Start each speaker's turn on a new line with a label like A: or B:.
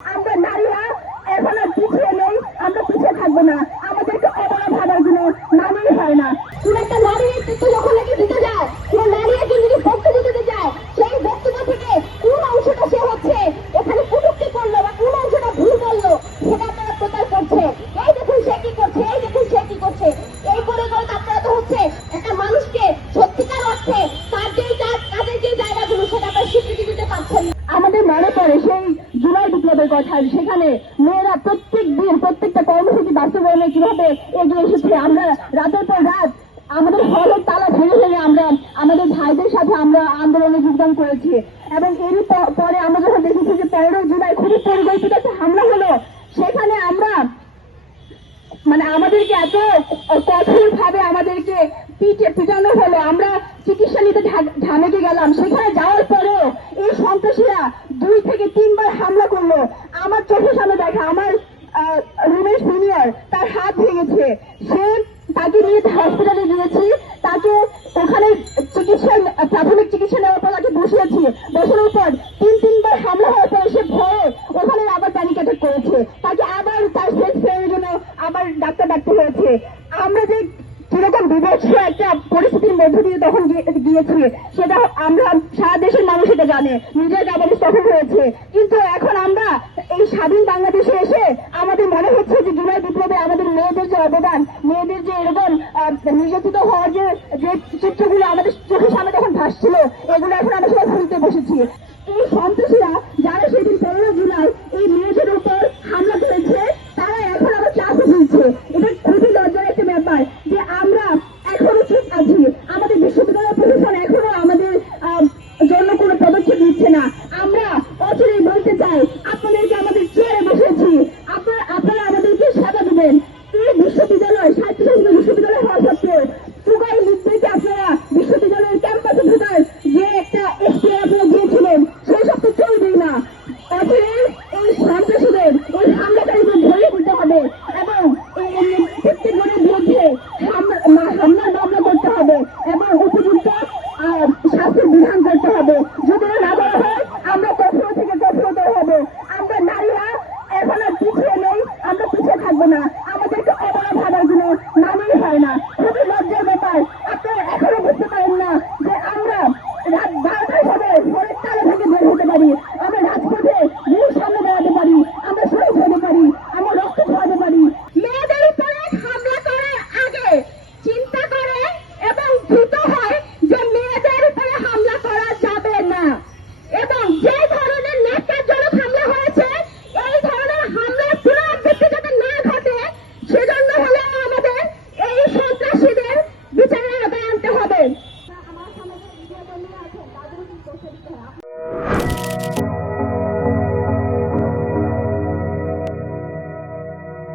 A: আমরা নারীরা এখন পিছিয়ে নেই আমরা পিছিয়ে থাকব না। আমাদেরকে অবলা ভাবার কোনো নামই হয় না।
B: কোন একটা নারী নেতৃত্ব যখন নাকি দিতে যায় কোন নারী একজন যদি বক্তব্য দিতে যায় সেই বক্তব্য থেকে কোন অংশটা সে হচ্ছে এখানে কুটুক্তি করল বা কোন অংশটা ভুল করল সেটা আপনারা প্রচার করছে। এই দেখুন সে কি করছে এই দেখুন সে কি করছে। এই করে করে আপনারা তো হচ্ছে একটা মানুষকে সত্যিকার অর্থে তার যেই কাজ কাজের যে জায়গাগুলো সেটা আপনারা স্বীকৃতি দিতে পারছেন না।
A: আমাদের মনে পড়ে সেই জুলাই কথা সেখানে মেয়েরা প্রত্যেক দিন, প্রত্যেকটা কর্মসূচি বাস্তবায়নে কীভাবে এগিয়ে এসেছে, আমরা রাতের পর রাত আমাদের হলের তালা ভেঙে ভেঙে আমরা আমাদের ভাইদের সাথে আমরা আন্দোলনে যোগদান করেছি। এবং এরই পরে আমরা যখন দেখেছি যে পনেরোই জুলাই খুবই পরিকল্পিত একটা হামলা হলো, সেখানে আমরা মানে আমাদেরকে এত কঠোর ভাবে আমাদেরকে পিটে পিটানো হলো, আমরা চিকিৎসা নিতে ঢামেকে গেলাম। সেখানে সন্ত্রাসীরা দুই থেকে তিনবার হামলা করল। আমার চোখের সামনে দেখা, আমার রুমের সিনিয়র তার হাত ভেঙেছে। সে তাকে নিয়ে হসপিটালে গিয়েছি, তাকে ওখানে চিকিৎসা, প্রাথমিক চিকিৎসা নেওয়ার পর তাকে বসিয়েছি। বসানোর পর তিন, তিনবার হামলা হওয়ার পর সে ভয়ে ওখানে আবার প্যানিক অ্যাটাক করেছে। তাকে আবার তার শেষ ফেরার জন্য আবার ডাক্তার ডাকতে হয়েছে। আমরা যে কীরকম বিভৎস একটা পরিস্থিতির মধ্য দিয়ে তখন গিয়ে- গিয়েছি। সেটা আমরা সারা দেশের মানুষ এটা জানে। নিজের কাবাডি সফল হয়েছে। কিন্তু এখন আমরা এই স্বাধীন বাংলাদেশে এসে আমাদের মনে হচ্ছে যে জুলাই বিপ্লবে আমাদের মেয়েদের যে অবদান, মেয়েদের যে এরকম নির্যাতিত হওয়ার যে যে চিত্রগুলো আমাদের চোখের সামনে তখন ভাসছিল, এগুলো এখন আমরা সবাই ভুলতে বসেছি। 他就是个女的，不就那样。কীভাবে ভোরের পারি। আমরা রাজপথ